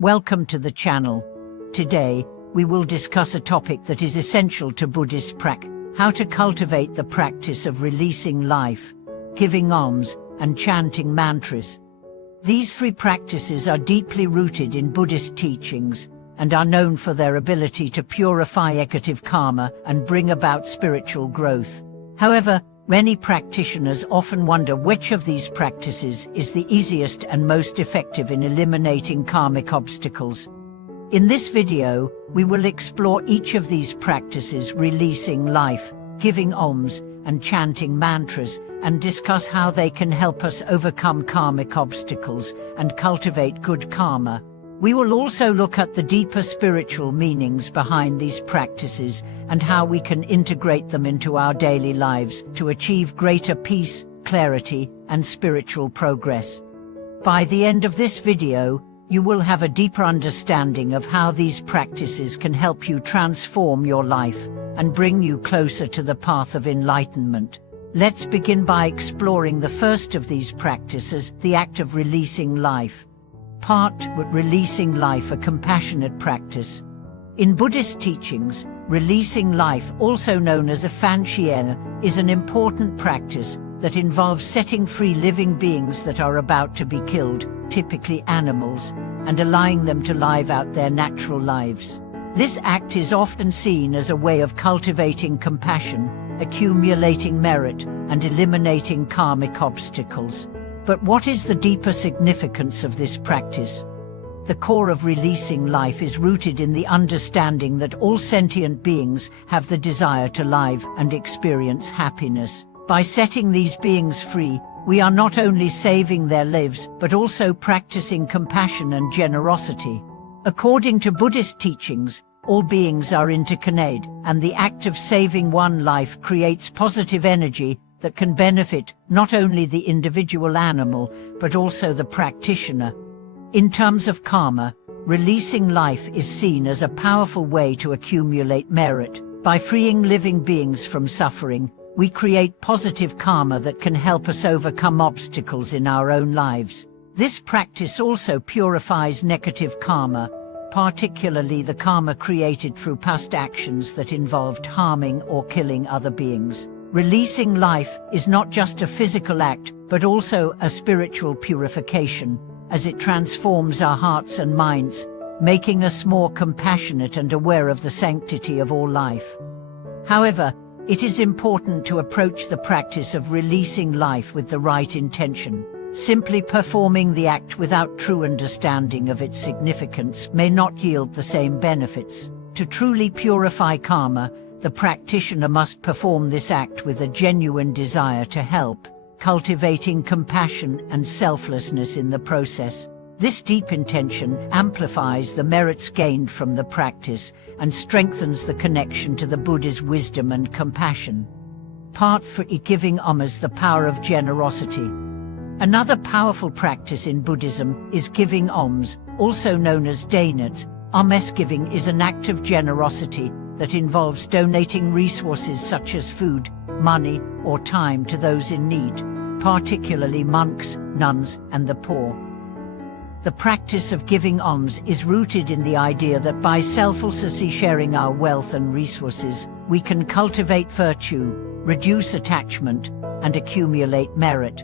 Welcome to the channel. Today, we will discuss a topic that is essential to Buddhist practice: how to cultivate the practice of releasing life, giving alms, and chanting mantras. These three practices are deeply rooted in Buddhist teachings and are known for their ability to purify negative karma and bring about spiritual growth. However, many practitioners often wonder which of these practices is the easiest and most effective in eliminating karmic obstacles. In this video, we will explore each of these practices: releasing life, giving alms, and chanting mantras, and discuss how they can help us overcome karmic obstacles and cultivate good karma. We will also look at the deeper spiritual meanings behind these practices and how we can integrate them into our daily lives to achieve greater peace, clarity, and spiritual progress. By the end of this video, you will have a deeper understanding of how these practices can help you transform your life and bring you closer to the path of enlightenment. Let's begin by exploring the first of these practices, the act of releasing life. Releasing life, a compassionate practice. In Buddhist teachings, releasing life, also known as a fanchien, is an important practice that involves setting free living beings that are about to be killed, typically animals, and allowing them to live out their natural lives. This act is often seen as a way of cultivating compassion, accumulating merit, and eliminating karmic obstacles. But what is the deeper significance of this practice? The core of releasing life is rooted in the understanding that all sentient beings have the desire to live and experience happiness. By setting these beings free, we are not only saving their lives, but also practicing compassion and generosity. According to Buddhist teachings, all beings are interconnected, and the act of saving one life creates positive energy that can benefit not only the individual animal, but also the practitioner. In terms of karma, releasing life is seen as a powerful way to accumulate merit. By freeing living beings from suffering, we create positive karma that can help us overcome obstacles in our own lives. This practice also purifies negative karma, particularly the karma created through past actions that involved harming or killing other beings. Releasing life is not just a physical act, but also a spiritual purification, as it transforms our hearts and minds, making us more compassionate and aware of the sanctity of all life. However, it is important to approach the practice of releasing life with the right intention. Simply performing the act without true understanding of its significance may not yield the same benefits. To truly purify karma, the practitioner must perform this act with a genuine desire to help, cultivating compassion and selflessness in the process. This deep intention amplifies the merits gained from the practice and strengthens the connection to the Buddha's wisdom and compassion. Part 3: Giving alms, the power of generosity. Another powerful practice in Buddhism is giving alms, also known as dainats. Alms giving is an act of generosity that involves donating resources such as food, money, or time to those in need, particularly monks, nuns, and the poor. The practice of giving alms is rooted in the idea that by selflessly sharing our wealth and resources, we can cultivate virtue, reduce attachment, and accumulate merit.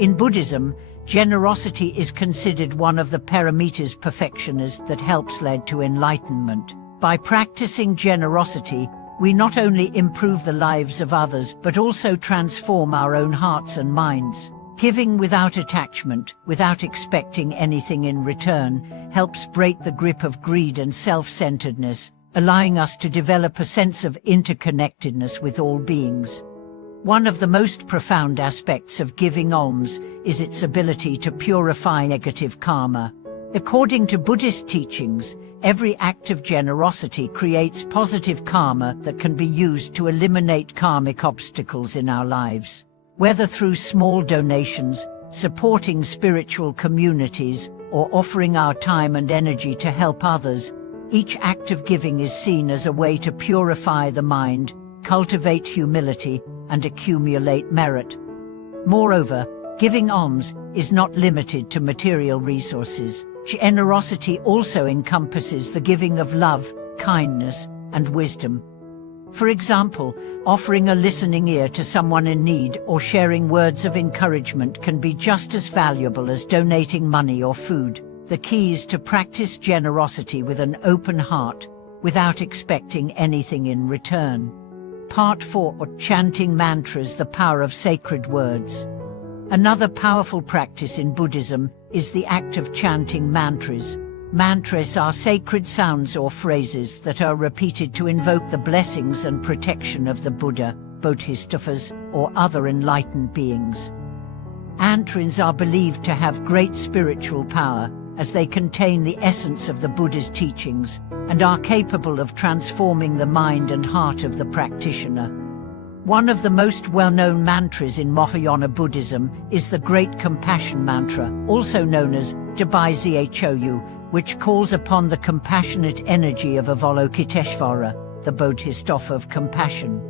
In Buddhism, generosity is considered one of the paramitas perfectioners that helps lead to enlightenment. By practicing generosity, we not only improve the lives of others but also transform our own hearts and minds. Giving without attachment, without expecting anything in return, helps break the grip of greed and self-centeredness, allowing us to develop a sense of interconnectedness with all beings. One of the most profound aspects of giving alms is its ability to purify negative karma. According to Buddhist teachings, every act of generosity creates positive karma that can be used to eliminate karmic obstacles in our lives. Whether through small donations, supporting spiritual communities, or offering our time and energy to help others, each act of giving is seen as a way to purify the mind, cultivate humility, and accumulate merit. Moreover, giving alms is not limited to material resources. Generosity also encompasses the giving of love, kindness, and wisdom. For example, offering a listening ear to someone in need or sharing words of encouragement can be just as valuable as donating money or food. The key is to practice generosity with an open heart, without expecting anything in return. Part 4. Chanting mantras, the power of sacred words. Another powerful practice in Buddhism is the act of chanting mantras. Mantras are sacred sounds or phrases that are repeated to invoke the blessings and protection of the Buddha, Bodhisattvas, or other enlightened beings. Mantras are believed to have great spiritual power, as they contain the essence of the Buddha's teachings and are capable of transforming the mind and heart of the practitioner. One of the most well-known mantras in Mahayana Buddhism is the Great Compassion Mantra, also known as Dabizhou, which calls upon the compassionate energy of Avalokiteshvara, the Bodhisattva of compassion.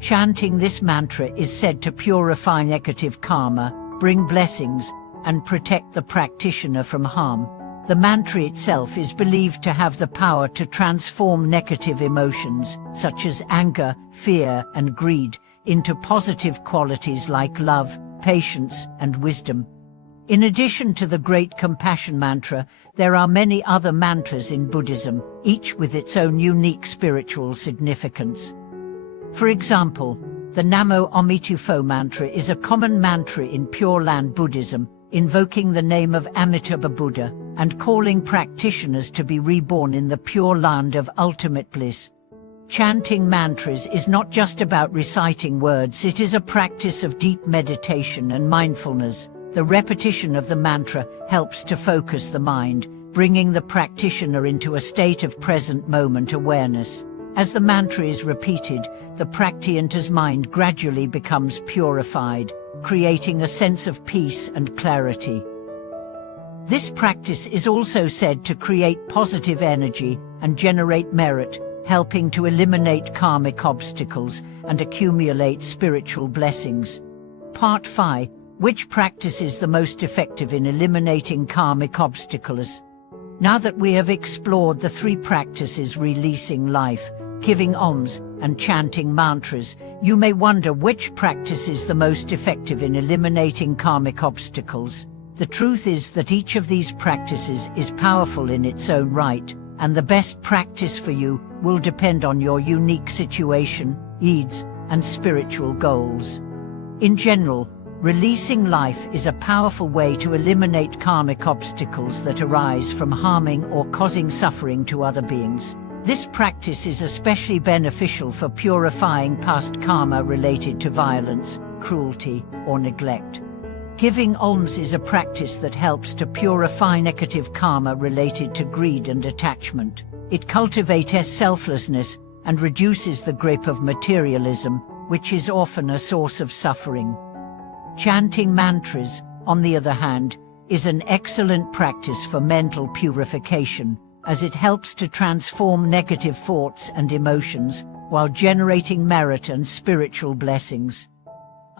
Chanting this mantra is said to purify negative karma, bring blessings, and protect the practitioner from harm. The mantra itself is believed to have the power to transform negative emotions, such as anger, fear, and greed, into positive qualities like love, patience, and wisdom. In addition to the Great Compassion Mantra, there are many other mantras in Buddhism, each with its own unique spiritual significance. For example, the Namo Amitufo mantra is a common mantra in Pure Land Buddhism, invoking the name of Amitabha Buddha and calling practitioners to be reborn in the pure land of ultimate bliss. Chanting mantras is not just about reciting words, it is a practice of deep meditation and mindfulness. The repetition of the mantra helps to focus the mind, bringing the practitioner into a state of present moment awareness. As the mantra is repeated, the practitioner's mind gradually becomes purified, creating a sense of peace and clarity. This practice is also said to create positive energy and generate merit, helping to eliminate karmic obstacles and accumulate spiritual blessings. Part 5. Which practice is the most effective in eliminating karmic obstacles? Now that we have explored the three practices: releasing life, giving alms, and chanting mantras, you may wonder which practice is the most effective in eliminating karmic obstacles. The truth is that each of these practices is powerful in its own right, and the best practice for you will depend on your unique situation, needs, and spiritual goals. In general, releasing life is a powerful way to eliminate karmic obstacles that arise from harming or causing suffering to other beings. This practice is especially beneficial for purifying past karma related to violence, cruelty, or neglect. Giving alms is a practice that helps to purify negative karma related to greed and attachment. It cultivates selflessness and reduces the grip of materialism, which is often a source of suffering. Chanting mantras, on the other hand, is an excellent practice for mental purification, as it helps to transform negative thoughts and emotions while generating merit and spiritual blessings.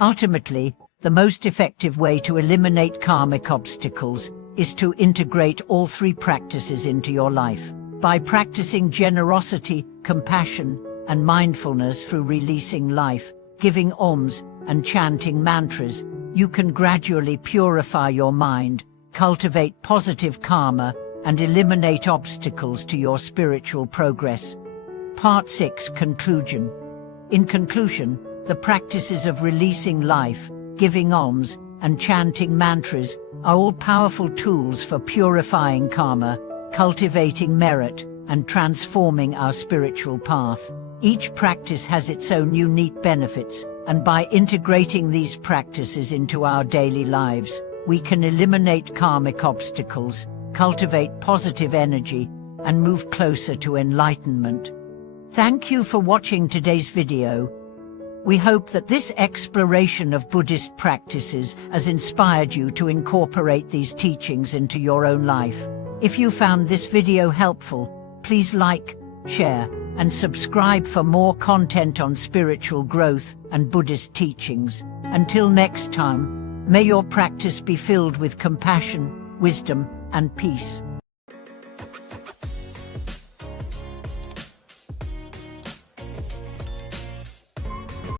Ultimately, the most effective way to eliminate karmic obstacles is to integrate all three practices into your life. By practicing generosity, compassion, and mindfulness through releasing life, giving alms, and chanting mantras, you can gradually purify your mind, cultivate positive karma, and eliminate obstacles to your spiritual progress. Part 6. Conclusion. In conclusion, the practices of releasing life, giving alms, and chanting mantras are all powerful tools for purifying karma, cultivating merit, and transforming our spiritual path. Each practice has its own unique benefits, and by integrating these practices into our daily lives, we can eliminate karmic obstacles, cultivate positive energy, and move closer to enlightenment. Thank you for watching today's video. We hope that this exploration of Buddhist practices has inspired you to incorporate these teachings into your own life. If you found this video helpful, please like, share, and subscribe for more content on spiritual growth and Buddhist teachings. Until next time, may your practice be filled with compassion, wisdom, and peace.